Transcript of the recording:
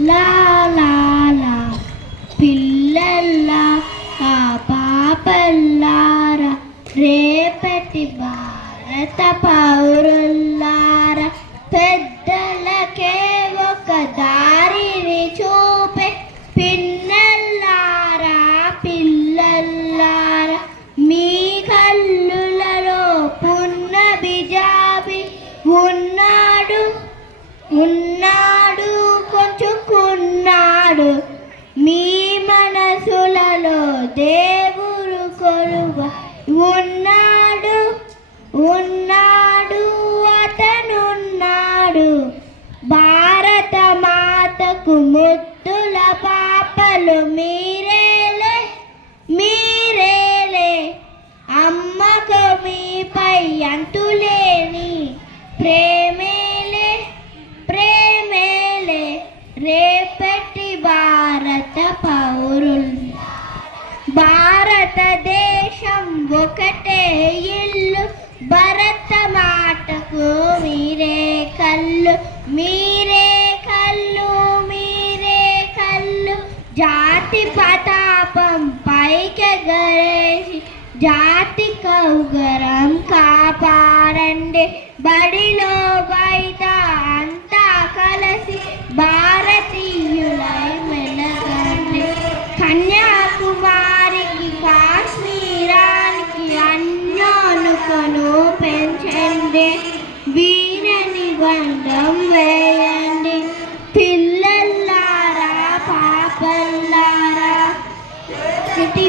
లా లా లా పిల్లల్లా ఆ పాపల్లారా రేపటి భారత పౌరుల్లారా పెద్దలకే ఒక దారిని చూపే పిన్నల్లారా పిల్లల్లారా మీ కళ్ళులలో పున్న బిజాబి ఉన్నాడు ఉన్నాడు కొంచుకున్నాడు మీ మనసులలో దేవుడు కొలువ ఉన్నాడు ఉన్నాడు అతనున్నాడు భారత మాతకు ముద్దుల పాపలు మీరేలే మీరేలే అమ్మకు మీపై అంతులేని ప్రేమేలే ప్రేమేలే రేపటి భారత పౌరులు భారతదేశం ఒకటే ఇల్లు భరత మాటకు మీరే కళ్ళు మీరే కళ్ళు మీరే కళ్ళు జాతి పతాపం పైకెగరేసి జాతి కౌగరం కాపాడండి బడిలో బయట అంతా కలిసి భారతీయులై మెలగండి కన్యాకుమారికి కాశ్మీరానికి అన్యోనుకను పెంచండి వీర నిబంధం వేయండి పిల్లల్లారా పాపల్లారా సిటీ